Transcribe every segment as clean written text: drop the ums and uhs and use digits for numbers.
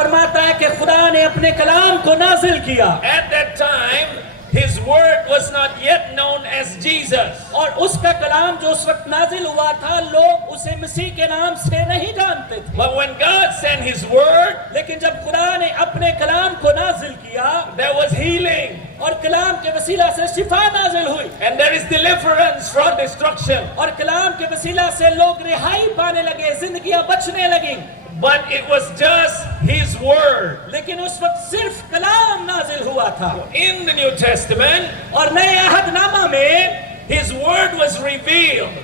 फरमाता है कि खुदा ने अपने कलाम को नाजिल किया। At that time, his word was not yet known as Jesus. और उसका कलाम जो उस वक्त नाजिल हुआ था, लोग उसे मसीह के नाम से नहीं जानते थे। But when God sent his word, लेकिन जब खुदा ने अपने कलाम को नाजिल किया, there was healing. और कलाम के वसीला से शिफा नाजिल हुई, And there is deliverance from destruction. और कलाम के वसीला से लोग रिहाई पाने लगे, जिंदगियां बचने लगी। But it was just his word. लेकिन उस वक्त सिर्फ कलाम नाजिल हुआ था। In the New Testament, और नए अहदनामा में his word was revealed.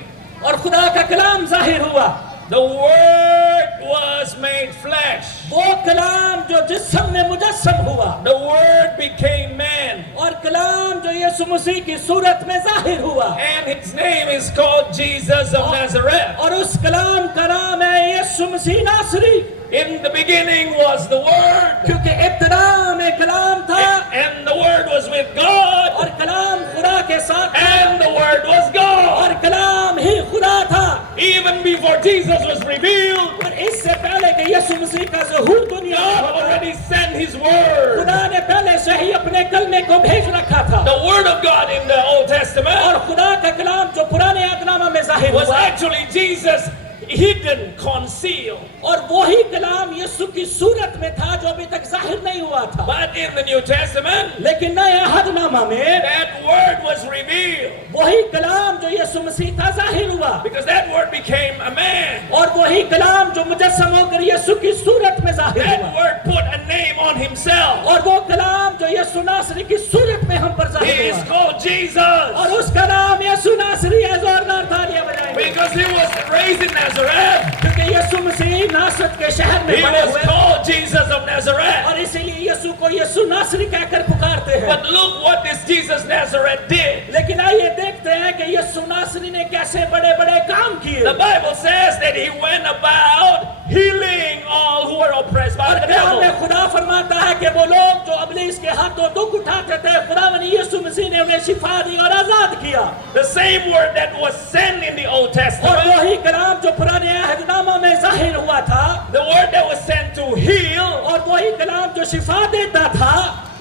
और खुदा का कलाम जाहिर हुआ। The word was made flesh. वो कलाम जो जिस्म में मुजस्सम हुआ, The word became man. और कलाम जो यीशु मसीह की सूरत में जाहिर हुआ, And his name is called Jesus of Nazareth. और उस कलाम का नाम है यीशु मसीह नासरी। In the beginning was the word. क्योंकि इब्तिदा में कलाम था, And the word was with God. और कलाम खुदा के साथ था, And the word was God. और कलाम ही खुदा था। Even before Jesus was revealed, और इससे पहले कि यीशु मसीह का ज़हूर दुनिया में God होता, already sent his word. खुदा ने पहले से ही अपने कलमे को भेज रखा था। The word of God in the Old Testament और खुदा का कलाम जो पुराने अहदनामा में जाहिर was हुआ, actually Jesus hidden, concealed. और वही कलाम यीशु की सूरत में था जो अभी तक जाहिर नहीं हुआ था। But in the New Testament, लेकिन नए अहदनामा में that word was revealed वही कलाम जो यीशु मसीह था जाहिर हुआ, because that word became a man. और वही कलाम जो मुजस्सम होकर यीशु की सूरत में जाहिर That हुआ, word put a name on himself. और वो कलाम जो यीशु नासरी की सूरत में हम पर He जाहिर is हुआ, called Jesus और उसका नाम यीशु नासरी है। जोरदार तालियां बजाएंगे, because he was raised in Nazareth. क्योंकि यीशु मसीह नासरत के शहर में He बड़े was हुए, called Jesus of Nazareth. और इसीलिए यीशु को यीशु नासरी कहकर पुकारते हैं। But look what this Jesus Nazareth did. लेकिन आइए देखते हैं कि यीशु नासरी ने कैसे बड़े-बड़े काम किए। The Bible says that he went about healing all who were oppressed by और the कलाम में devil. खुदा फरमाता है कि वो लोग जो इब्लीस के हाथों दुख उठाते थे, खुदावंद यीशु मसीह ने उन्हें शिफा दी और आजाद किया। The same word that was sent in the Old और Testament, वही कलाम जो पुराने अहदनामा में जाहिर हुआ था, the word that was sent to heal, और वही कलाम जो शिफा देता था,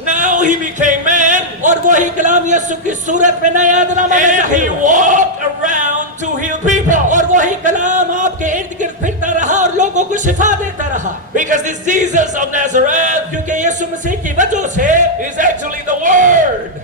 now he became man और वही कलाम यीशु की सूरत में नए अहदनामा में and he जाहिर हुआ, walked around to heal people. और वही कलाम आपके इर्द गिर्द फिरता रहा और लोगों को शिफा देता रहा। Because this Jesus of Nazareth क्योंकि यीशु मसीह की वजह से is actually the Word.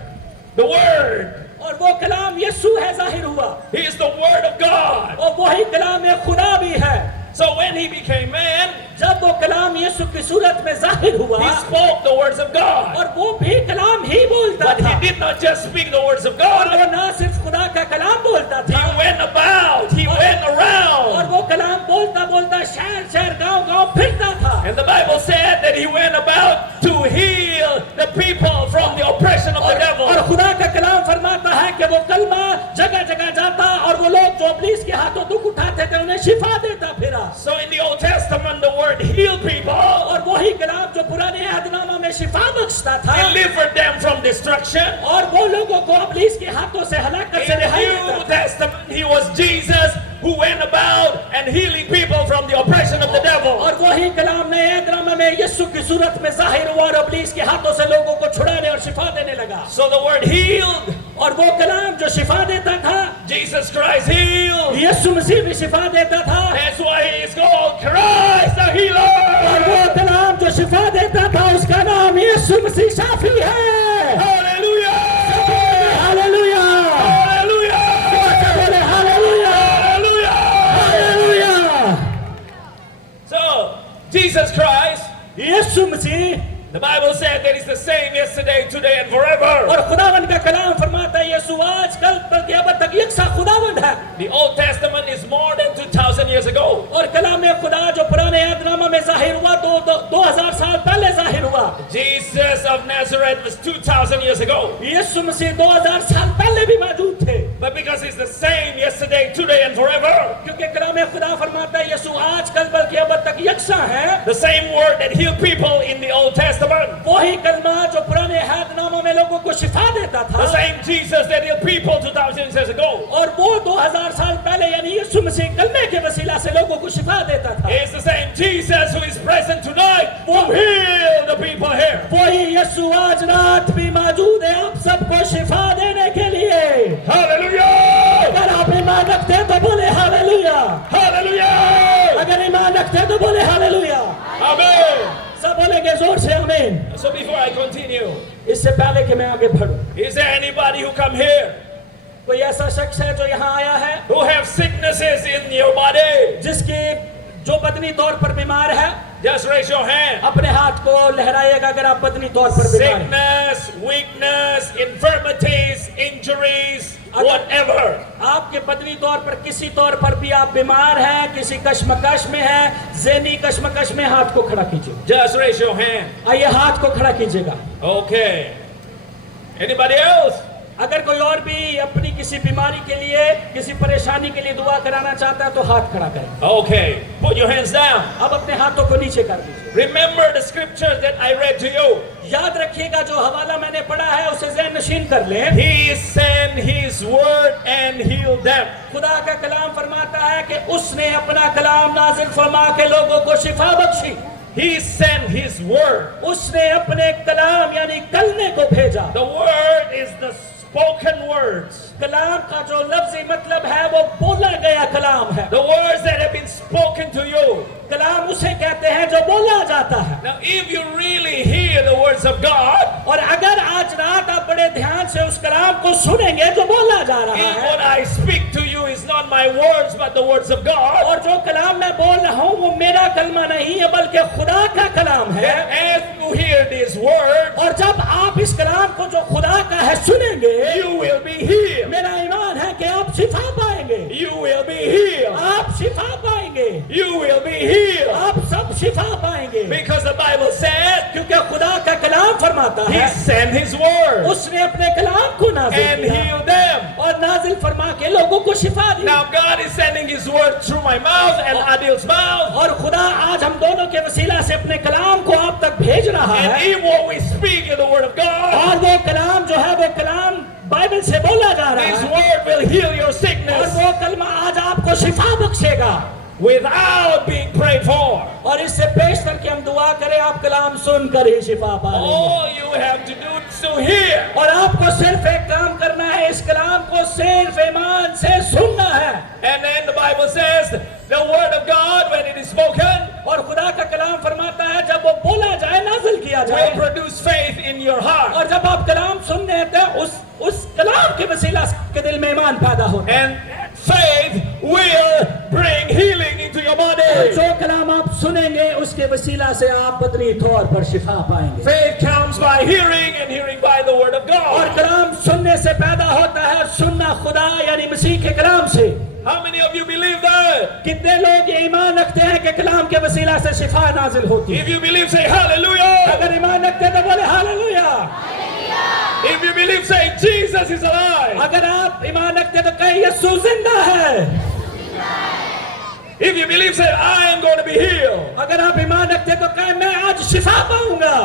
The Word. और वो कलाम यीशु है जाहिर हुआ, He is the Word of God. और वही कलाम में खुदा भी है। So when he became man, जब वो कलाम यीशु की सूरत में जाहिर हुआ, he spoke the words of God. और वो भी कलाम ही बोलता But था, he did not just speak the words of और God. वो ना सिर्फ खुदा का कलाम बोलता He था, went about, he went और around. वो कलाम बोलता बोलता शहर शहर गांव गांव फिरता था। And the Bible said that he went about to heal the people from the oppression of the और devil. खुदा का कलाम फरमाता है कि वो कलमा जगह जगह जाता और वो लोग जो इब्लीस के हाथों दुख उठाते थे उन्हें शिफा देता फिरा। So in the Old Testament, the word healed people, और वही कलाम जो पुराने अहदनामा में शिफा बख्शता था, delivered them from destruction. और वो लोगों को इब्लीस के हाथों से हलाकत In से the रिहाई New देता था। Testament, he was Jesus who went about and healing people from the oppression of the devil. और वही कलाम नए अहदनामा में यीशु की सूरत में जाहिर हुआ और इब्लीस के हाथों से लोगों को छुड़ाने और शिफा देने लगा। So the word healed, और वो कलाम जो शिफा देता था, Jesus Christ healed. यीशु मसीह भी शिफा देता था, That's why he is called Christ the और healer. वो कलाम जो शिफा देता था उसका नाम यीशु मसीह शाफी है। Hallelujah! Hallelujah, Hallelujah! बोले hallelujah, Hallelujah! Hallelujah. So, Jesus Christ, Yeshu Masih, the Bible said that he's the same yesterday, today, and forever. और खुदावंद का कलाम फरमाता है यीशु आज कल बल्कि अब तक यकसा खुदावंद है। The Old Testament is more than 2,000 years ago. और कलाम में खुदा जो पुराने अहदनामा में जाहिर हुआ 2000 साल पहले जाहिर हुआ। Jesus of Nazareth was 2,000 years ago. यीशु मसीह 2000 साल पहले भी मौजूद थे। But because he's the same yesterday, today, and forever, क्योंकि कलाम में खुदा फरमाता है यीशु आज कल बल्कि अब तक यकसा है। the same word that healed people in the Old Testament, वही कलमा जो पुराने अहदनामा में लोगों को शिफा देता the था, same Jesus that healed people 2,000 years ago, और वो 2000 साल पहले यानी यीशु मसीह कलमे के वसीला से लोगों को शिफा देता था, is the same Jesus who is present tonight वो to heal यीशु आज रात भी मौजूद है आप सबको शिफा देने के लिए। Hallelujah! अगर आप ईमान रखते हैं तो बोले हालेलुया। Hallelujah! अगर ईमान रखते हैं तो बोले हालेलुया। Amen. सब बोलेंगे जोर से आमीन। So before I continue, इससे पहले कि मैं आगे बढ़ूं, is there anybody who come here कोई ऐसा शख्स है जो यहाँ आया है who have sicknesses in your body? जिसकी जो बदनी तौर पर बीमार है? Just raise your hand. अपने हाथ को लहराइएगा अगर आप बदनी तौर पर बीमार हैं। Sickness, weakness, infirmities, injuries, whatever. आपके बदनी तौर पर किसी तौर पर भी आप बीमार हैं, किसी कश्मकश में हैं, ज़हनी कश्मकश में, हाथ को खड़ा कीजिए। Just raise your hand. आइए हाथ को खड़ा कीजिएगा। Okay. Anybody else? अगर कोई और भी अपनी किसी बीमारी के लिए, किसी परेशानी के लिए दुआ कराना चाहता है तो हाथ खड़ा करें। Okay. Put your hands down. अब अपने हाथों को नीचे कर दीजिए। Remember the scriptures that I read to you. याद रखिएगा जो हवाला मैंने पढ़ा है उसे ज़हन नशीन कर लें। He sent his word and healed them. खुदा का कलाम फरमाता है कि उसने अपना कलाम नाजिल फरमा के लोगों को शिफा Bakshi. He sent his word. उसने अपने कलाम यानी कलमे को भेजा। The word is the spoken words. कलाम का जो लफ्ज़ी मतलब है वो बोला गया कलाम है। The words that have been spoken to you. कलाम उसे कहते हैं जो बोला जाता है। Now if you really hear the words of God, और अगर आज रात आप बड़े ध्यान से उस कलाम को सुनेंगे जो बोला जा रहा if है, what I speak to you is not my words but the words of God, और जो कलाम मैं बोल रहा हूँ वो मेरा कलमा नहीं है बल्कि खुदा का कलाम है, then as you hear these words, और जब आप इस कलाम को जो खुदा का है सुनेंगे, you will be healed. मेरा ईमान है कि आप शिफा पाएंगे। You will be healed. आप शिफा पाएंगे। You will be healed. आप सब शिफा पाएंगे। Because the Bible said क्योंकि खुदा का कलाम फरमाता He है sent His word उसने अपने कलाम को नाजिल and किया healed them. और नाजिल फरमा के लोगों को शिफा दी। Now God is sending His word through my mouth and Adil's mouth. और खुदा आज हम दोनों के वसीला से अपने कलाम को आप तक भेज रहा And है, if what we speak is the word of God, और वो कलाम जो है वो कलाम बाइबल से बोला जा रहा His है, word will heal your और sickness वो कलमा आज आपको शिफा बख्शेगा without being prayed for. और इससे पेश करके हम दुआ करें आप कलाम सुनकर ही शिफा पा लेंगे। All you have to do is to hear. और आपको सिर्फ एक काम करना है, इस कलाम को सिर्फ ईमान से सुनना है। And then the Bible says the word of God when it is spoken और खुदा का कलाम फरमाता है जब वो बोला जाए, नाजिल किया will जाए, produce faith in your heart. और जब आप कलाम सुनने हैं तो उस कलाम के वसीला के दिल में ईमान पैदा होता है। And faith will bring healing into your body. जो कलाम आप सुनेंगे उसके वसीला से आप बदनी तौर पर शिफा पाएंगे। Faith comes by hearing and hearing by the word of और God. कलाम सुनने से पैदा होता है, सुनना खुदा यानी मसीह के कलाम से। How many of you believe that? कितने लोग ये ईमान रखते हैं कि कलाम के वसीला से शिफा नाजिल होती है? If you believe, say hallelujah. अगर ईमान रखते हैं तो बोले hallelujah. If you believe, say Jesus is alive. अगर आप ईमान रखते हैं तो कहे यीशु जिंदा है। If you believe, say I am going to be healed. अगर आप ईमान रखते हैं तो कहे मैं आज शिफा पाऊंगा।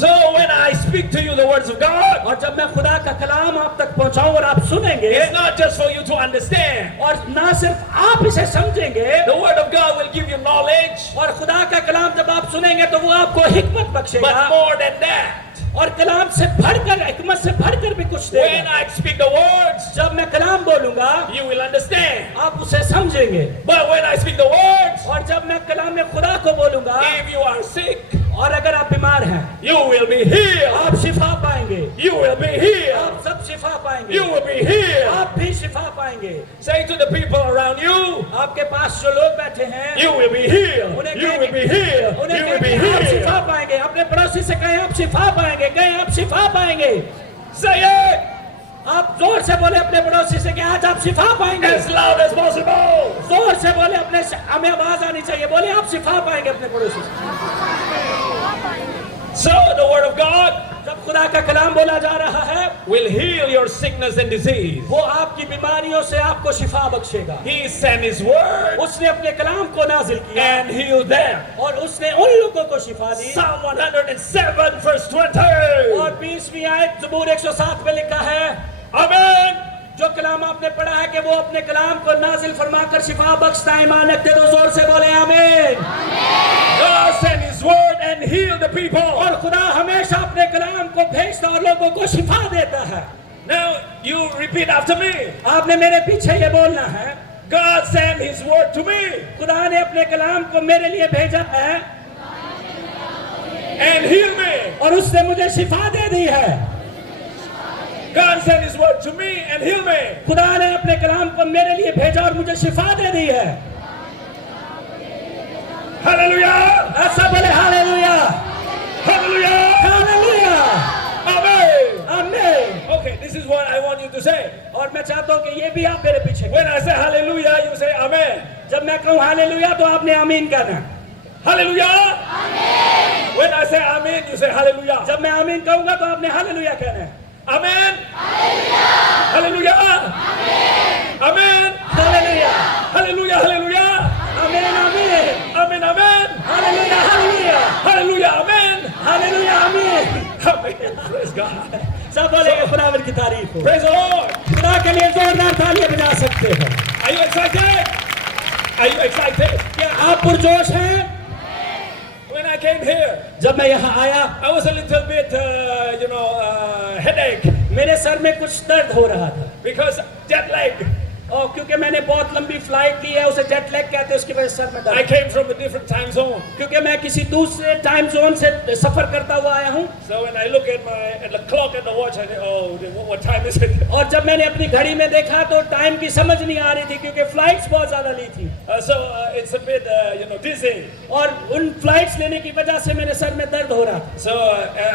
So when I speak to you the words of God, और जब मैं खुदा का कलाम आप तक पहुंचाऊं और आप सुनेंगे, it's not just for you to understand. और ना सिर्फ आप इसे समझेंगे, The word of God will give you knowledge, और खुदा का कलाम जब आप सुनेंगे तो वो आपको हिकमत बख्शेगा, but more than that, और कलाम से बढ़कर, हिकमत से बढ़कर भी कुछ when देगा। I speak the words, जब मैं कलाम बोलूंगा you will understand. आप उसे समझेंगे, But when I speak the words, और जब मैं कलाम में खुदा को बोलूंगा, if you are sick, और अगर आप बीमार हैं, you will be healed. आप शिफा पाएंगे। You will be healed. आप सब शिफा पाएंगे। You will be healed. आप भी शिफा पाएंगे। Say to the people around you, आपके पास जो लोग बैठे हैं, you will be healed. उन्हें You will be healed. उन्हें You will be कहें आप शिफा healed. पाएंगे। अपने पड़ोसी से कहें आप शिफा पाएंगे, कहें आप शिफा पाएंगे। Say it आप जोर से बोले अपने पड़ोसी से कि आज आप शिफा पाएंगे। as loud as possible. जोर से बोले, अपने हमें आवाज आनी चाहिए, बोले आप शिफा पाएंगे अपने पड़ोसी से। So the word of God जब खुदा का कलाम बोला जा रहा है, will heal your sickness and disease. वो आपकी बीमारियों से आपको शिफा बख्शेगा। He sent His word उसने अपने कलाम को नाजिल किया and healed them. और उसने उन लोगों को शिफा दी। Psalm 107 verse 20. और 20वीं आयत ज़बूर 107 में लिखा है, Amen. जो कलाम आपने पढ़ा है कि वो अपने कलाम को नाजिल फरमाकर शिफा बख्शता है। ईमान रखते तो जोर से बोले आमीन। God sent His word and healed the people. और खुदा हमेशा अपने कलाम को भेजता और लोगों को शिफा देता है। Now you repeat after me. आपने मेरे पीछे ये बोलना है, God sent His word to me खुदा ने अपने कलाम को मेरे लिए भेजा है and heal me. और उसने मुझे शिफा दे दी है। God sent His word to me and heal me. खुदा ने अपने कलाम को मेरे लिए भेजा और मुझे शिफा दे दी है। Hallelujah! ऐसा बोले हालेलुया, Hallelujah! Hallelujah, Amen. आमीन। Okay, this is what I want you to say. और मैं चाहता हूँ कि ये भी आप मेरे पीछे When I say hallelujah, you say amen. जब मैं कहूँ हालेलुया तो आपने आमीन कहना। Hallelujah! Amen. When I say amen, you say hallelujah. जब मैं आमीन कहूँगा तो आपने हालेलुया कहना है। Amen. Hallelujah. Amen. Amen. Hallelujah, Hallelujah. Hallelujah. आमीन, आमीन, Amen. Amen. Hallelujah, hallelujah, Hallelujah. Amen. Hallelujah, आमीन। Amen. Praise God. सब बोलेंगे खुदावंद की तारीफ हो। Praise the Lord. खुदा के लिए जोरदार तालियां बजा सकते हैं। Are you excited? Are you excited? क्या आप पुरजोश हैं? When I came here, जब मैं यहाँ आया I was a little bit, headache मेरे सर में कुछ दर्द हो रहा था because jet lag. और क्योंकि मैंने बहुत लंबी फ्लाइट ली है, उसे जेट लैग कहते हैं, उसकी वजह से सर में I दर्द। came from a different time zone. क्योंकि मैं किसी दूसरे टाइम जोन से सफर करता हुआ आया हूँ। So when I look at the clock and the watch, I say, oh, what time is it? और जब मैंने अपनी घड़ी में देखा तो टाइम की समझ नहीं आ रही थी क्योंकि फ्लाइट्स बहुत ज्यादा ली थी So it's a bit, dizzy. और उन फ्लाइट्स लेने की वजह से मेरे सर में दर्द हो रहा था। So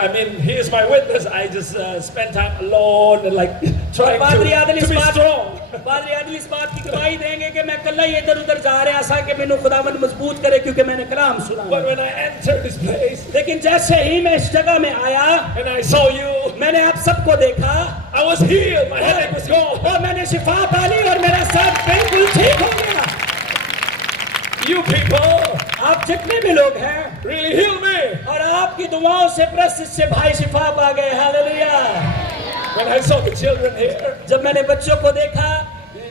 I mean, he is my witness. I just spent time alone, and like trying पादरी आदिल to इस be बात strong. पादरी आदिल इस बात की गवाही देंगे कि मैं कल ही इधर उधर जा रहा था कि मैंने खुदावंद मजबूत करे क्योंकि मैंने कलाम सुना। But when I entered this place लेकिन जैसे ही मैं इस जगह में आया and I saw you, मैंने आप सबको देखा I was healed. My headache was gone. और मैंने शिफा पा ली और मेरा सर बिल्कुल ठीक हो गया। You people आप जितने भी लोग हैं really healed me. और आपकी दुआओं से प्रसिद्ध से भाई शिफा पा गए। Hallelujah. When I saw the children here, जब मैंने बच्चों को देखा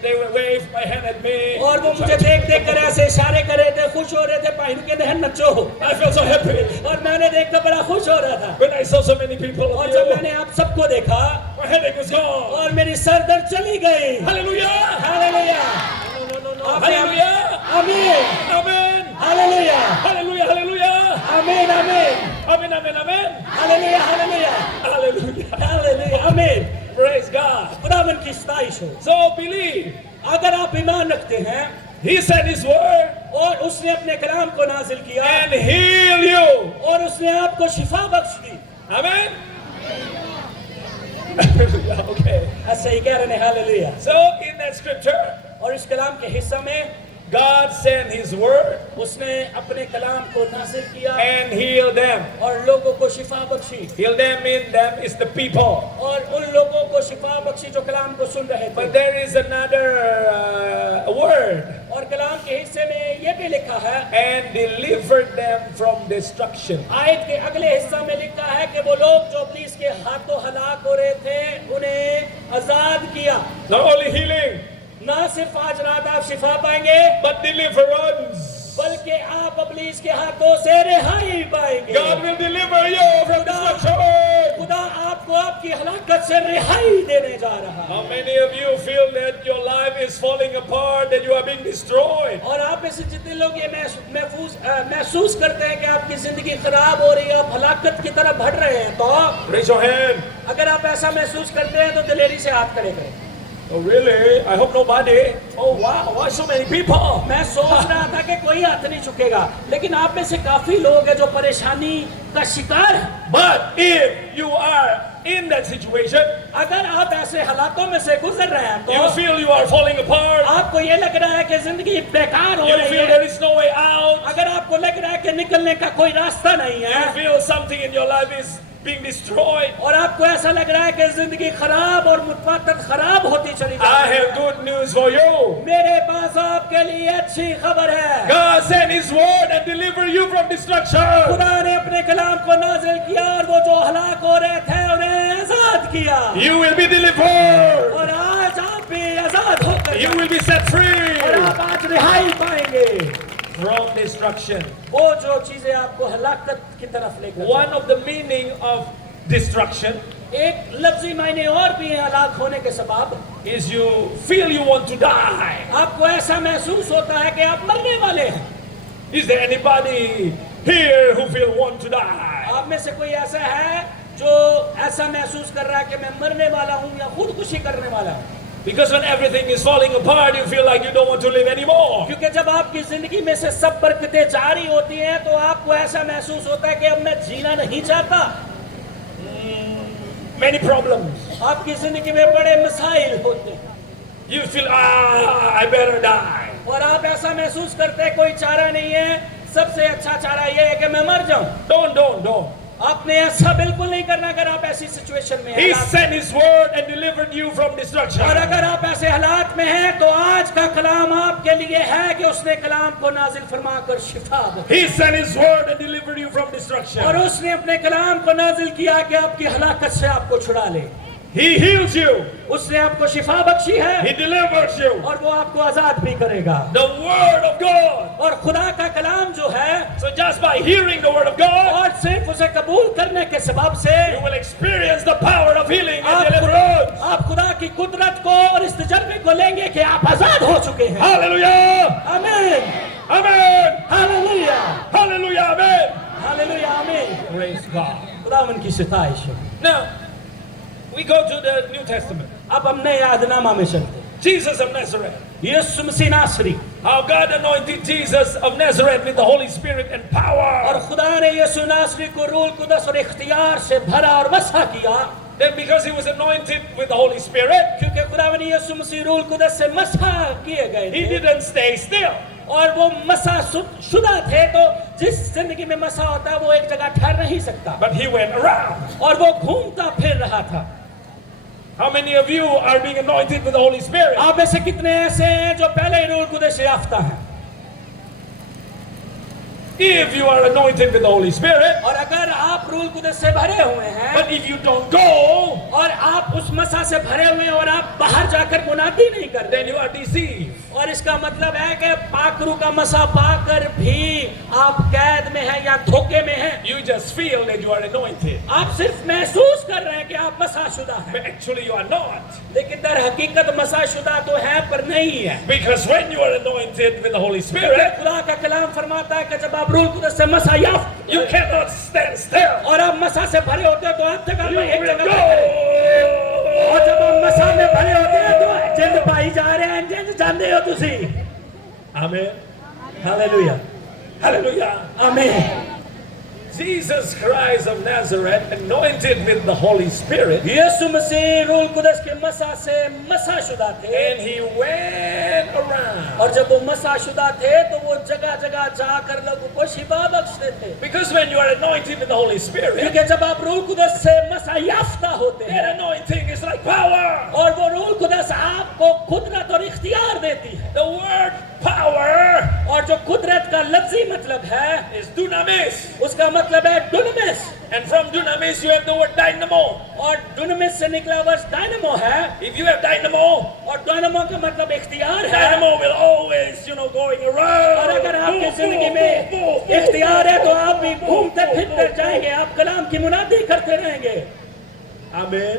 they were waved my hand at me. और वो मुझे देख देख कर ऐसे इशारे कर रहे थे, खुश हो रहे थे, पाइन के दहन नचो। I felt so happy. और मैंने देखकर बड़ा खुश हो रहा था। When I saw so many people और of जब you, मैंने आप सबको देखा my headache was gone. और मेरी सर दर्द चली गई। Hallelujah. Hallelujah, Hallelujah. आमीन, Amen. Hallelujah, Hallelujah. Hallelujah. आमीन, आमीन, Amen. Amen. Amen. Hallelujah, hallelujah, Hallelujah. Hallelujah, आमीन। Praise God. खुदावंद की सताइश हो। So believe. अगर आप ईमान रखते हैं He sent His word और उसने अपने कलाम को नाजिल किया and heal you. और उसने आपको शिफा बख्श दी। Amen. Okay. ऐसा ही कह रहे हैं। Hallelujah. So in that scripture, और इस कलाम के हिस्सा में God sent His word उसने अपने कलाम को नाजिल किया and healed them. और लोगों को शिफा Bakshi Heal them mean them is the people. और उन लोगों को शिफा बख्शी जो कलाम को सुन रहे थे। But there is another word और कलाम के हिस्से में ये भी लिखा है, and delivered them from destruction. आयत के अगले हिस्सा में लिखा है कि वो लोग जो इब्लीस के हाथों हलाक हो रहे थे उन्हें आजाद किया। Not only healing, ना सिर्फ आज रात आप शिफा पाएंगे but deliverance. बल्कि आप इब्लीस के हाथों से रिहाई पाएंगे। God will deliver you from destruction. खुदा आपको आपकी हलाकत से रिहाई देने जा रहा है। How many of you feel that your life is falling apart, that you are being destroyed? और आप में से जितने लोग ये महसूस करते हैं कि आपकी जिंदगी खराब हो रही है, आप हलाकत की तरफ बढ़ रहे हैं, तो Raise your hand. अगर आप ऐसा महसूस करते हैं तो दिलेरी से हाथ खड़े करें। Oh really? I hope nobody. Oh wow, why so many people? मैं सोच रहा था कि कोई हाथ नहीं चुकेगा, लेकिन आप में से काफी लोग हैं जो परेशानी का शिकार हैं। But if you are in that situation, अगर आप ऐसे हालातों में से गुजर रहे हैं you तो feel you are falling apart, आपको ये लग रहा है कि जिंदगी बेकार हो you रही feel है, there is no way out, अगर आपको लग रहा है कि निकलने का कोई रास्ता नहीं you है feel something in your life is being destroyed, और आपको ऐसा लग रहा है कि जिंदगी खराब और मुतवातर खराब होती चली जा I रही है, have good news for you. मेरे पास आपके लिए अच्छी खबर है। God sent His word and delivered you from destruction. खुदा ने अपने कलाम को नाजिल किया और वो जो हलाक हो रहे थे उन्हें आजाद किया You will be delivered. और आज आप भी आजाद होकर You will be set free. और आप आज रिहाई पाएंगे। from destruction. वो जो चीजें आपको हलाकत की तरफ लेकर One of the meaning of destruction एक लफ्जी मायने और भी हैं हलाक होने के सबब is you feel you want to die. आपको ऐसा महसूस होता है कि आप मरने वाले हैं। Is there anybody here who feel want to die? आप में से कोई ऐसा है जो ऐसा महसूस कर रहा है कि मैं मरने वाला हूँ या खुदकुशी करने वाला हूँ? Because when everything is falling apart, you feel like you don't want to live anymore. क्योंकि जब आपकी जिंदगी में से सब बरकतें जारी होती हैं तो आपको ऐसा महसूस होता है कि अब मैं जीना नहीं चाहता। Many problems. आपकी जिंदगी में बड़े मसाइल होते हैं You feel, I better die. और आप ऐसा महसूस करते हैं कोई चारा नहीं है, सबसे अच्छा चारा ये है कि मैं मर जाऊं। Don't. आपने ऐसा बिल्कुल नहीं करना अगर आप ऐसी सिचुएशन में He हैं। sent His word and delivered you from destruction. और अगर आप ऐसे हालात में हैं तो आज का कलाम आपके लिए है कि उसने कलाम को नाजिल फरमाकर शिफा दी। He sent His word and delivered you from destruction. और उसने अपने कलाम को नाजिल किया कि आपकी हलाकत से आपको छुड़ा ले। He heals you. उसने आपको शिफा बख्शी है He delivers you. और वो आपको आजाद भी करेगा। The word of God. और खुदा का कलाम जो है So just by hearing the word of God, और सिर्फ उसे कबूल करने के सबब से you will experience the power of healing and आप deliverance. आप खुदा की कुदरत को और इस तजर्बे को लेंगे कि आप आजाद हो चुके हैं। Hallelujah. आमीन Amen. Hallelujah Hallelujah. Amen. Hallelujah आमीन। Praise God. खुदावन की सिताइश हो। Now, we go to the New Testament. अब हम नए यादनामा में चलते हैं। Jesus of Nazareth. यीशु मसीह नासरी How God anointed Jesus of Nazareth with the Holy Spirit and और power. खुदा ने यीशु नासरी को रूह कुदस और इख्तियार से भरा और मसा किया Then because He was anointed with the Holy Spirit, क्योंकि खुदावन यीशु मसीह रूह कुदस से मसा किए गए He थे didn't stay still. और वो मसा शुदा थे तो जिस जिंदगी में मसा होता है वो एक जगह ठहर नहीं सकता But He went around. और वो घूमता फिर रहा था। How many of you are being anointed with the Holy Spirit? आप में से कितने ऐसे हैं जो पहले ही रूह कुदस से याफ्ता हैं? If you are anointed with the Holy Spirit, और अगर आप रूह कुदस से भरे हुए हैं but if you don't go, और आप उस मसा से भरे हुए हैं और आप बाहर जाकर मुनादी नहीं कर then रहे you are deceived. और इसका मतलब है कि पाकरू का मसा पाकर भी आप कैद में हैं या धोखे में हैं। You just feel that you are anointed. आप सिर्फ महसूस कर रहे हैं कि आप मसाशुदा हैं, But actually you are not. लेकिन दर हकीकत मसाशुदा तो है पर नहीं है। Because when you are anointed with the Holy Spirit, खुदा का कलाम फरमाता है कि जब आप रूह कुदस से मसा याफ्त you cannot stand still. और आप मसा से भरे होते हैं तो आप जगह You में एक will जगह पे और जब go. आप मसा में भरे होते हैं तो जिंद पाई जा रहे हैं जिंद जानते हो तुसी। Amen. Hallelujah Hallelujah. आमीन। Jesus Christ of Nazareth, anointed with the Holy Spirit, यीशु मसीह रूह कुदस के मसा से मसा शुदा थे and He went around. और जब वो मसा शुदा थे तो वो जगह जगह जाकर लोगों को शिफा बख्शते थे। Because when you are anointed with the Holy Spirit, क्योंकि जब आप रूह कुदस से मसा याफ्ता होते हैं that anointing is like power. और वो रूह कुदस आपको कुदरत और इख्तियार देती है The word power और जो कुदरत का लफ्जी मतलब है is dunamis. उसका मतलब है दुनमिस And from dunamis you have the word dynamo. और दुनमिस से निकला वर्ड डायनमो है If you have dynamo, और डायनमो का मतलब इख्तियार है dynamo will always, going around. और अगर आपकी जिंदगी में इख्तियार है तो आप भी घूमते फिरते जाएंगे, आप कलाम की मुनादी करते रहेंगे। Amen.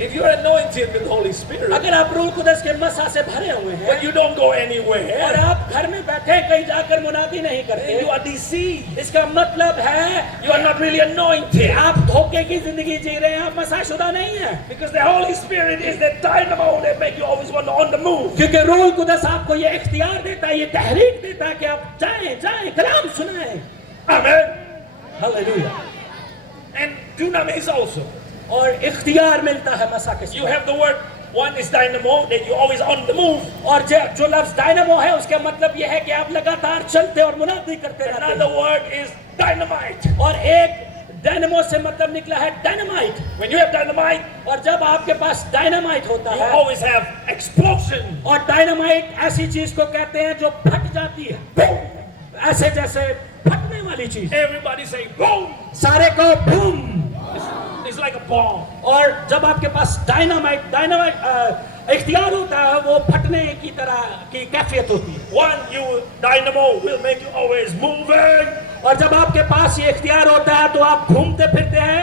If you are anointed with the Holy Spirit, अगर आप रूह कुदस के मसा से भरे हुए but हैं you don't go और anywhere, आप घर में बैठे कहीं जाकर मुनादी नहीं then करते, you are deceived. इसका मतलब है You are not really anointed. आप धोखे की जिंदगी जी रहे हैं, आप मसाशुदा नहीं है। Because the Holy Spirit is the dynamo that make you always want to on the move. क्योंकि रूह कुदस आपको ये इख्तियार देता है, ये तहरीक देता है कि आप जाएं कलाम सुनाएं। Amen. Hallelujah. And dunamis also. और इख्तियार मिलता है मसा के You साथ। have the word, one is dynamo, that you always on the move. और जो लफ्ज डायनामो है उसका मतलब यह है कि आप लगातार चलते और मुनादी करते रहते Another हैं। word is dynamite. और एक डायनामो से मतलब निकला है dynamite When you have dynamite, और जब आपके पास डायनामाइट होता you है always have explosion. और डायनामाइट ऐसी चीज को कहते हैं जो फट जाती है, ऐसे जैसे फटने वाली चीज। Everybody say boom. सारे को boom. It's like a bomb. और जब आपके पास डायनामाइट इख्तियार होता है वो फटने की तरह की कैफियत होती है। One, you dynamo will make you always moving, और जब आपके पास ये इख्तियार होता है तो आप घूमते फिरते हैं,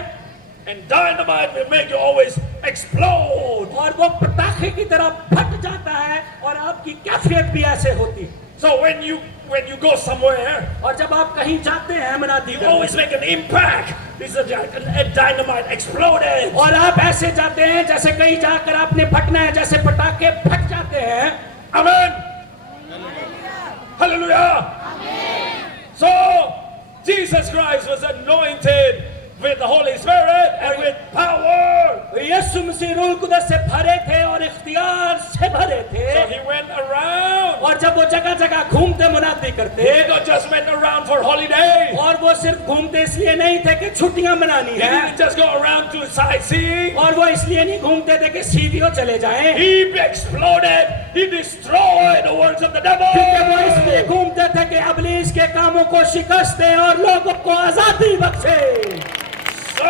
and dynamite will make you always explode. और वो पटाखे की तरह फट जाता है और आपकी कैफियत भी ऐसे होती है। So when you go somewhere, और जब आप कहीं जाते हैं मुनादी you करने, always make an impact. This is a dynamite exploded. और आप ऐसे जाते हैं जैसे कहीं जाकर आपने फटना है, जैसे पटाखे फट जाते हैं। Amen. Hallelujah. So Jesus Christ was anointed with the Holy Spirit and with power. यीशु मसीह रूह कुदस से भरे थे और इख्तियार से भरे थे। So he went around. और जब वो जगह जगह घूमते मुनादी करते, He not just went around for holiday. और वो सिर्फ घूमते इसलिए नहीं थे कि छुट्टियां मनानी He है, didn't just go around to sightseeing. और वो इसलिए नहीं घूमते थे कि सीवियो चले जाएं, He exploded. He destroyed the works of the devil. क्योंकि वो इसलिए घूमते थे कि इब्लीस के कामों को शिकस्त दे और लोगों को आजादी बख्शे। So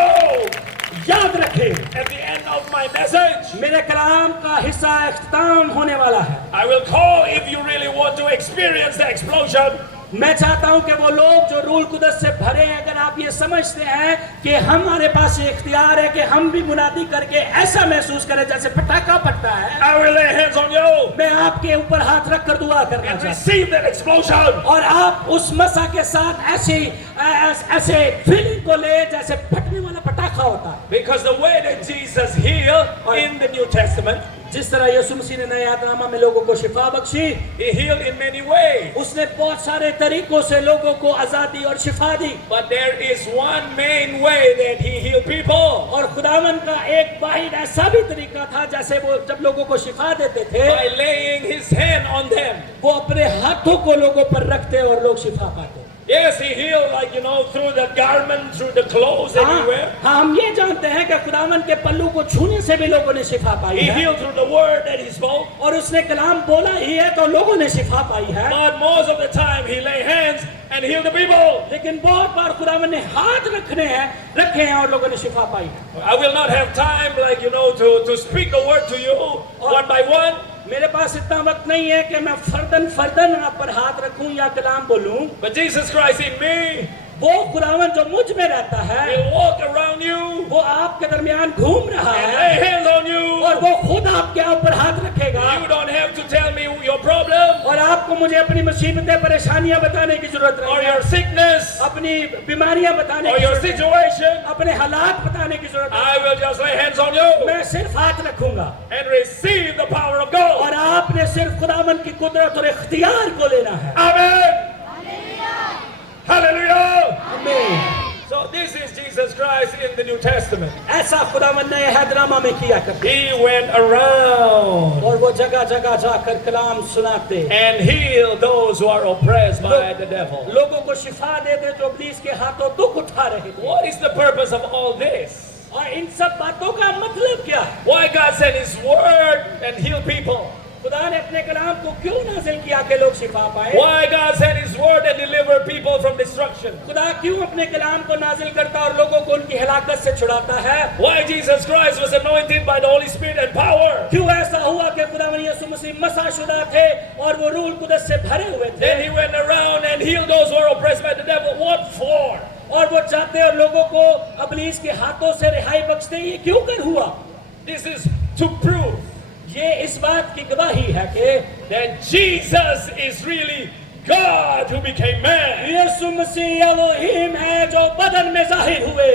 याद रखें, at the end of my message, मेरे कलाम का हिस्सा इख्तिताम होने वाला है। I will call if you really want to experience the explosion. मैं चाहता हूं कि वो लोग जो रूह कुदस से भरे हैं, अगर आप ये समझते हैं कि हमारे पास ये इख्तियार है कि हम भी मुनादी करके ऐसा महसूस करें जैसे पटाखा फटता है, I will lay hands on you मैं आपके ऊपर हाथ रख कर दुआ करना and चाहता receive that explosion. हूं, और आप उस मसा के साथ ऐसे फीलिंग को ले जैसे फटने वाला पटाखा होता है। Because the way that Jesus healed in the New Testament, जिस तरह यीशु मसीह ने नए आदनामा में लोगों को शिफा Bakshi, he healed in many ways. उसने बहुत सारे तरीकों से लोगों को आजादी और शिफा दी, But there is one main way that he healed people. और खुदावन का एक वाहिद ऐसा भी तरीका था जैसे वो जब लोगों को शिफा देते थे, By laying his hand on them. वो अपने हाथों को लोगों पर रखते और लोग शिफा पाते। Yes, he healed, like, through the garment, through the clothes, everywhere. हाँ, हम ये जानते हैं कि खुदावन के पल्लू को छूने से भी लोगों ने शिफा पाई He है, healed through the word that he spoke. और उसने कलाम बोला ही है तो लोगों ने शिफा पाई है। But most of the time he lay hands and healed the people. लेकिन बहुत बार खुदावन ने हाथ रखे हैं और लोगों ने शिफा पाई है। I will not have time, like, to speak the word to you one by one. मेरे पास इतना वक्त नहीं है कि मैं फर्दन आप पर हाथ रखूं या कलाम बोलूं। But Jesus Christ in me वो खुदावन जो मुझ में रहता है, will walk around you वो आपके दरमियान घूम रहा and है, lay hands on you. और वो खुद आपके ऊपर हाथ रखेगा, You don't have to tell me your problem और आपको मुझे अपनी मुसीबतें परेशानियां बताने की जरूरत or नहीं your है, sickness अपनी बीमारियां बताने or की your जरूरत नहीं, situation. अपने हालात बताने की जरूरत I will just lay hands on you नहीं, मैं सिर्फ हाथ रखूंगा, and receive the power of God. और आपने सिर्फ खुदावन की कुदरत और इख्तियार को लेना है। Amen. Hallelujah. आमीन। So this is Jesus Christ in the New Testament. ऐसा खुदावन नए हैदरामा में किया करते, He went around और वो जगह जगह जाकर कलाम सुनाते, and healed those who are oppressed by the devil. लोगों को शिफा देते जो इब्लीस के हाथों दुख उठा रहे थे। What is the purpose of all this? और इन सब बातों का मतलब क्या है? Why God sent His word and healed people? खुदा ने अपने कलाम को क्यों नाज़िल किया कि लोग शिफा पाए? Why God sent His word and delivered people from destruction? खुदा क्यों अपने कलाम को नाज़िल करता और लोगों को उनकी हलाकत से छुड़ाता है? Why Jesus Christ was anointed by the Holy Spirit and power? क्यों ऐसा हुआ कि खुदावन यीशु मसीह मसाशुदा थे और वो रूह कुदस से भरे हुए थे? Then He went around and healed those who are oppressed by the devil. What for? और वो चाहते और लोगों को इब्लीस के हाथों से रिहाई बख्शते, ये क्यों कर हुआ? This is to prove ये इस बात की गवाही है कि that Jesus is really God who became man. यीशु मसीह एलोहीम है जो बदन में जाहिर हुए।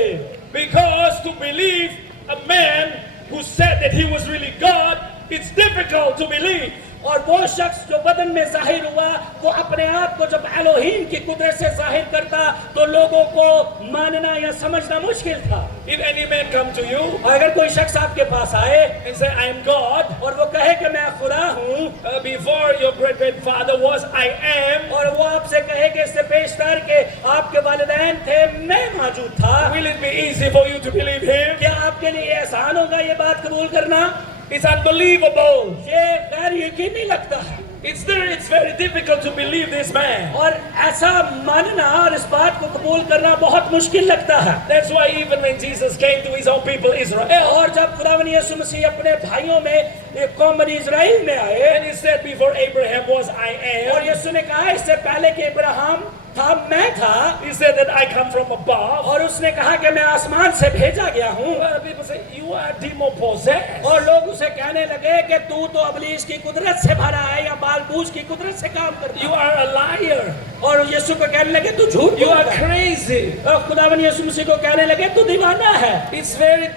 Because to believe a man who said that he was really God, it's difficult to believe. और वो शख्स जो बदन में जाहिर हुआ, वो अपने आप को जब एलोहीम की कुदरत से जाहिर करता तो लोगों को मानना या समझना मुश्किल था। If any man come to you और अगर कोई शख्स आपके पास आए and say, I am God, और वो कहे कि मैं खुदा हूँ, before your great-grandfather was, I am, और वो आपसे कहे कि इससे पेशतर के आपके वालिदैन थे, मैं मौजूद था, will it be easy for you to believe him? क्या आपके लिए आसान होगा ये बात कबूल करना? It's unbelievable. ये गैर यकीनी लगता है। It's very difficult to believe this man. और ऐसा मानना और इस बात को कबूल करना बहुत मुश्किल लगता है। That's why even when Jesus came to his own people Israel, और जब खुदावन यीशु मसीह अपने भाइयों में एक कौम बनी इजराइल में आए, and he said, before Abraham was I और am, यीशु ने कहा इससे पहले कि अब्राहम था मैं था, he said that I come from above. और उसने कहा कि मैं आसमान से भेजा गया हूँ। Well, people say, you are demon-possessed. और लोग उसे कहने लगे कि तू तो अबलीस की कुदरत से भरा है या बालबूज की कुदरत से काम करता You है। are a liar. और यीशु को कहने लगे तू झूठ You are बोलता है। crazy. और खुदावन यीशु मसीह को कहने लगे तू दीवाना है। It's very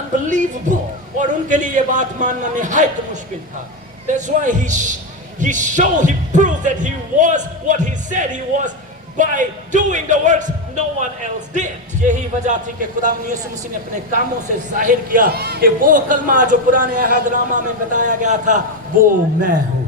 unbelievable. और उनके लिए ये बात मानना निहायत मुश्किल था। That's why he proved that he was what he said he was by doing the works no one else did. यही वजह थी कि खुदावन यीशु मसीह ने अपने कामों से जाहिर किया कि वो कलमा जो पुराने अहदनामा में बताया गया था वो मैं हूँ।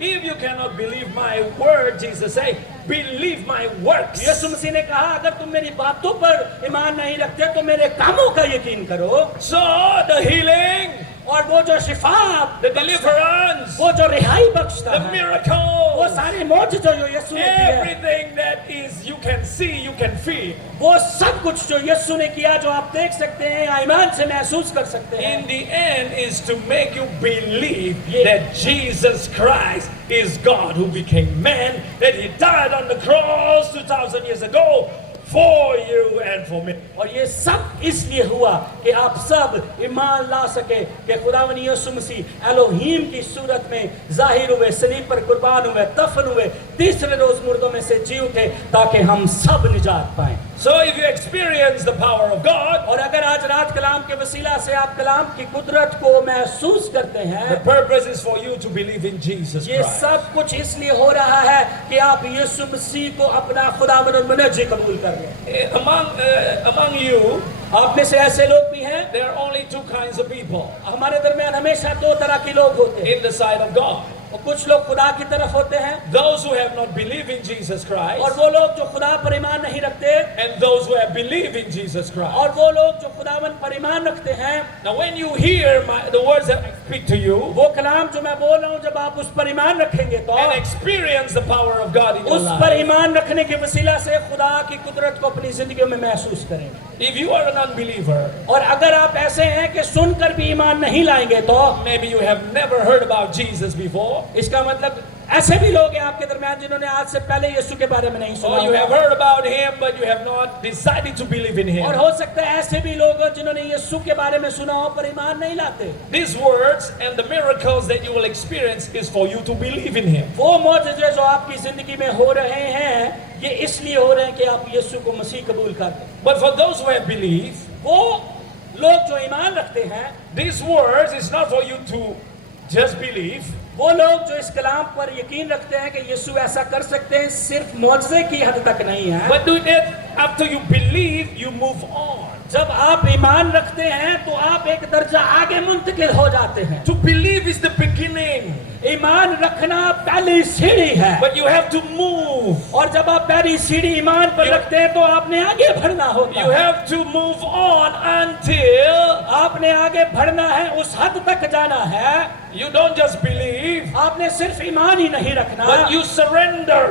If you cannot believe my word, Jesus said, believe my works. यीशु मसीह ने कहा अगर तुम मेरी बातों पर ईमान नहीं रखते तो मेरे कामों का यकीन करो। So the healing, और वो जो शिफा, the deliverance, वो जो रिहाई बख्शता the है, वो miracles, सारे मौजज़े जो यीशु ने किए, everything that is you can see, you can feel. वो सब कुछ जो यीशु ने किया जो आप देख सकते हैं या ईमान से महसूस कर सकते हैं, In the end is to make you believe that Jesus Christ is God who became man, that he died on the cross 2,000 years ago for you and for me. और ये सब इसलिए हुआ कि आप सब ईमान ला सके कि खुदावन यीशु मसीह एलोहीम की सूरत में जाहिर हुए, सलीब पर कुर्बान हुए, दफन हुए, तीसरे रोज मुर्दों में से जी उठे ताकि हम सब निजात पाएं। So if you experience the power of God, और अगर आज रात कलाम के वसीला से आप कलाम की कुदरत को महसूस करते the हैं, purpose is for you to believe in Jesus ये Christ. सब कुछ इसलिए हो रहा है कि आप यीशु मसीह को अपना खुदावन और मुनज्जी कबूल कर लें। Among you, आप में से ऐसे लोग भी हैं, there are only two kinds of people हमारे दरमियान हमेशा दो तरह के लोग होते हैं। in the sight of God. और कुछ लोग खुदा की तरफ होते हैं, Those who have not believed in Jesus Christ, और वो लोग जो खुदा पर ईमान नहीं रखते, and those who have believed in Jesus Christ. और वो लोग जो खुदावन पर ईमान रखते हैं। Now when you hear the words that I speak to you, वो कलाम जो मैं बोल रहा हूँ जब आप उस पर ईमान रखेंगे तो and experience the power of God in your उस पर life. ईमान रखने के वसीला से खुदा की कुदरत को अपनी जिंदगी में महसूस करेंगे। If you are an unbeliever, और अगर आप ऐसे हैं कि सुनकर भी ईमान नहीं लाएंगे तो maybe you have never heard about Jesus before, इसका मतलब ऐसे भी लोग हैं आपके दरमियान जिन्होंने आज से पहले यीशु के बारे में नहीं सुना or you have होगा। heard about him but you have not decided to believe in him. और हो सकता है ऐसे भी लोग हैं जिन्होंने यीशु के बारे में सुना हो पर ईमान नहीं लाते। These words and the miracles that you will experience is for you to believe in him. वो मौजज़े जो आपकी जिंदगी में हो रहे हैं ये इसलिए हो रहे हैं कि आप यीशु को मसीह कबूल कर लें। But for those who have believed, वो लोग जो ईमान रखते हैं, these words is not for you to just believe. वो लोग जो इस कलाम पर यकीन रखते हैं कि यीशु ऐसा कर सकते हैं, सिर्फ मौजज़े की हद तक नहीं है। But do that after you believe, you move on. जब आप ईमान रखते हैं तो आप एक दर्जा आगे मुंतकिल हो जाते हैं। To believe is the beginning, ईमान रखना पहली सीढ़ी है, but you have to move. और जब आप पहली सीढ़ी ईमान पर रखते हैं तो आपने आगे बढ़ना होता You है। have to move on until आपने आगे बढ़ना है, उस हद तक जाना है। you don't just believe, आपने सिर्फ ईमान ही नहीं रखना, but you surrender.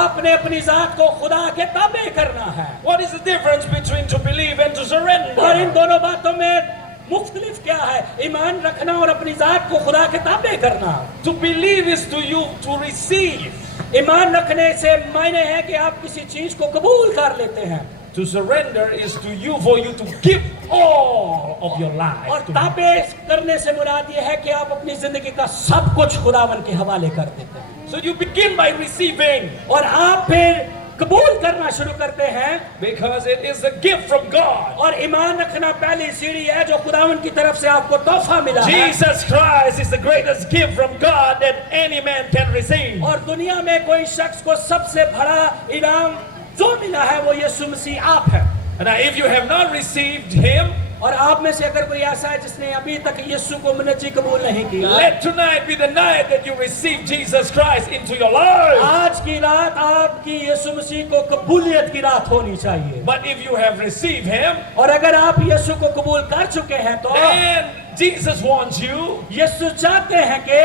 आपने अपनी जात को खुदा के ताबे करना है। What is the difference between to believe and to और इन surrender? दोनों बातों में मुख्तलिफ क्या है? ईमान रखना और अपनी जात को खुदा के ताबे करना। To believe is to you to receive. ईमान रखने से मायने है कि आप किसी चीज को कबूल कर लेते हैं, To surrender is to you for you to give all of your और life to him. ताबे करने से मुराद ये है कि आप अपनी जिंदगी का सब कुछ खुदावन के हवाले कर देते हैं, So you begin by receiving और आप फिर कबूल करना शुरू करते हैं। because it is a gift from God. और ईमान रखना पहली सीढ़ी है जो खुदावन की तरफ से आपको तोहफा मिला है। Jesus Christ is the greatest gift from God that any man can receive. और दुनिया में कोई शख्स को सबसे बड़ा इनाम जो मिला है वो यीशु मसीह आप है। Now if you have not received him, और आप में से अगर कोई ऐसा है जिसने अभी तक यीशु को मुनज्जी कबूल नहीं किया, let tonight be the night that you receive Jesus Christ into your life. आज की रात आपकी यीशु मसीह को कबूलियत की रात होनी चाहिए। But if you have received him, और अगर आप यीशु को कबूल कर चुके हैं तो then Jesus wants you यीशु चाहते हैं कि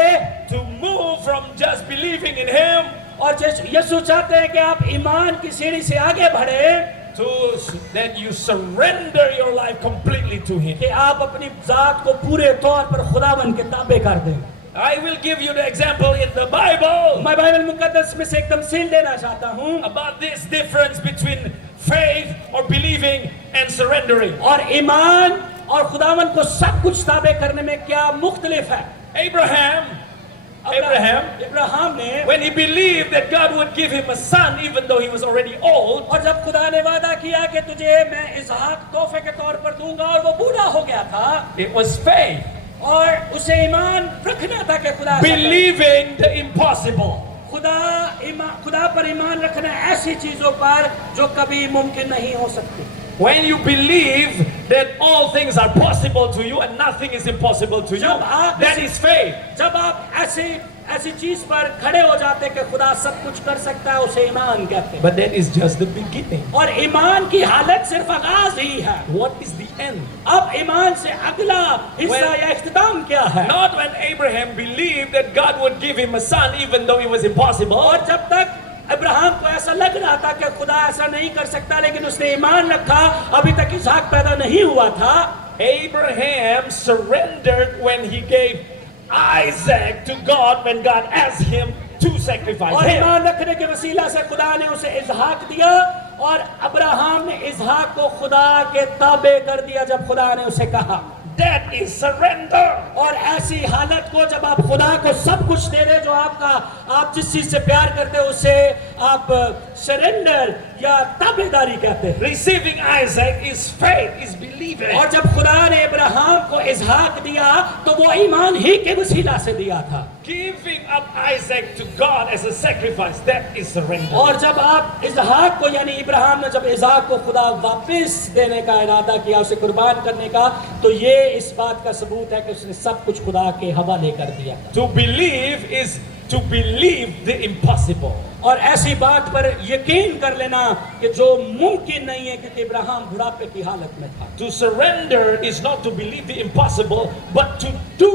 to move from just believing in Him और यीशु चाहते हैं कि आप ईमान की सीढ़ी से आगे बढ़े, to then you surrender your life completely to Him. कि आप अपनी जात को पूरे तौर पर खुदावन के ताबे कर दें। I will give you the example in the Bible मैं बाइबल मुकद्दस में से एक तमसील देना चाहता हूँ about this difference between faith or believing and surrendering. और ईमान और खुदावन को सब कुछ ताबे करने में क्या मुख्तलिफ है। इब्राहिम ने When he believed that God would give him a son even though he was already old, और जब खुदा ने वादा किया कि तुझे मैं इसहाक तोहफे के तौर पर दूंगा और वो बूढ़ा हो गया था, it was faith, और उसे ईमान रखना था कि खुदा believing the impossible. खुदा पर ईमान रखना ऐसी चीजों पर जो कभी मुमकिन नहीं हो सकती। When you believe that all things are possible to you and nothing is impossible to you, that is faith. जब आप ऐसी चीज पर खड़े हो जाते कि खुदा सब कुछ कर सकता है, उसे ईमान कहते हैं। But that is just the beginning. और ईमान की हालत सिर्फ आगाज ही है। What is the end? अब ईमान से अगला हिस्सा या इख्तिताम क्या है? Not when Abraham believed that God would give him a son even though it was impossible. और जब तक अब्राहम को ऐसा लग रहा था कि खुदा ऐसा नहीं कर सकता, लेकिन उसने ईमान रखा, अभी तक इसहाक पैदा नहीं हुआ था। Abraham surrendered when he gave Isaac to God when God asked him to sacrifice और him. ईमान रखने के वसीला से खुदा ने उसे इसहाक दिया और अब्राहम ने इसहाक को खुदा के ताबे कर दिया जब खुदा ने उसे कहा। That is surrender. और ऐसी हालत को जब आप खुदा को सब कुछ दे दे, जो आप जिस चीज से प्यार करते हो उसे आप सरेंडर या ताबेदारी कहते हैं। Receiving Isaac is faith, is believing. और जब खुदा ने इब्राहिम को इसहाक दिया तो वो ईमान ही के वसीला से दिया था। Giving up Isaac to God as a sacrifice, that is surrender. और जब आप इसहाक को यानी इब्राहिम ने जब इसहाक को खुदा वापस देने का इरादा किया, उसे कुर्बान करने का, तो ये इस बात का सबूत है कि उसने सब कुछ खुदा के हवाले कर दिया। To believe is to believe the impossible. और ऐसी बात पर यकीन कर लेना कि जो मुमकिन नहीं है, क्योंकि इब्राहिम बुढ़ापे की हालत में था। To surrender is not to believe the impossible, but to do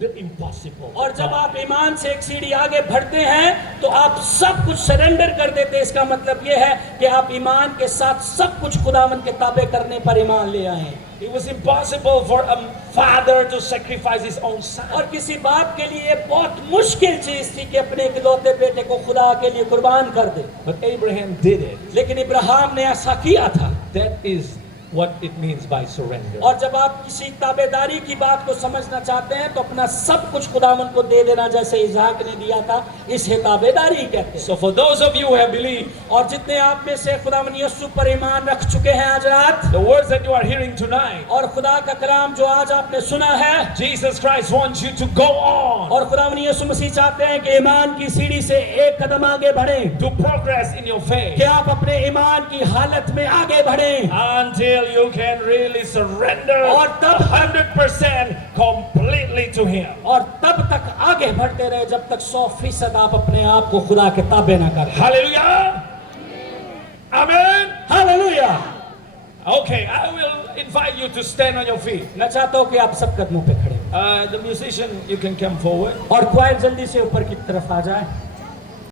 the impossible. और जब आप ईमान से एक सीढ़ी आगे बढ़ते हैं तो आप सब कुछ सरेंडर कर देते हैं। इसका मतलब ये है कि आप ईमान के साथ सब कुछ खुदावन के ताबे करने पर ईमान ले आए। It was impossible for a father to sacrifice his own son. और किसी बाप के लिए बहुत मुश्किल चीज थी कि अपने इकलौते बेटे को खुदा के लिए कुर्बान कर दे, But Abraham did it. लेकिन इब्राहिम ने ऐसा किया था। That is what it means by surrender. और जब आप किसी ताबेदारी की बात को समझना चाहते हैं तो अपना सब कुछ खुदावन को दे देना, जैसे इसहाक ने दिया था, इसे ताबेदारी कहते हैं। So for those of you who have believed, और जितने आप में से खुदावन यीशु पर ईमान रख चुके हैं आज रात, the words that you are hearing tonight, और खुदा का कलाम जो आज आपने सुना है, Jesus Christ wants you to go on, और खुदावन यीशु मसीह चाहते हैं कि ईमान की सीढ़ी से एक कदम आगे बढ़ें, to progress in your faith, कि आप अपने ईमान की हालत में आगे बढ़ें, until you can really surrender और तब 100% completely to Him. और तब तक आगे बढ़ते रहे जब तक 100% आप अपने आप को खुदा के ताबे ना करें। Hallelujah! Amen! Hallelujah. Okay, I will invite you to stand on your feet. मैं चाहता हूँ कि आप सब कदमों पे खड़े हो The musician, you can come forward. और क्वायर जल्दी से ऊपर की तरफ आ जाए।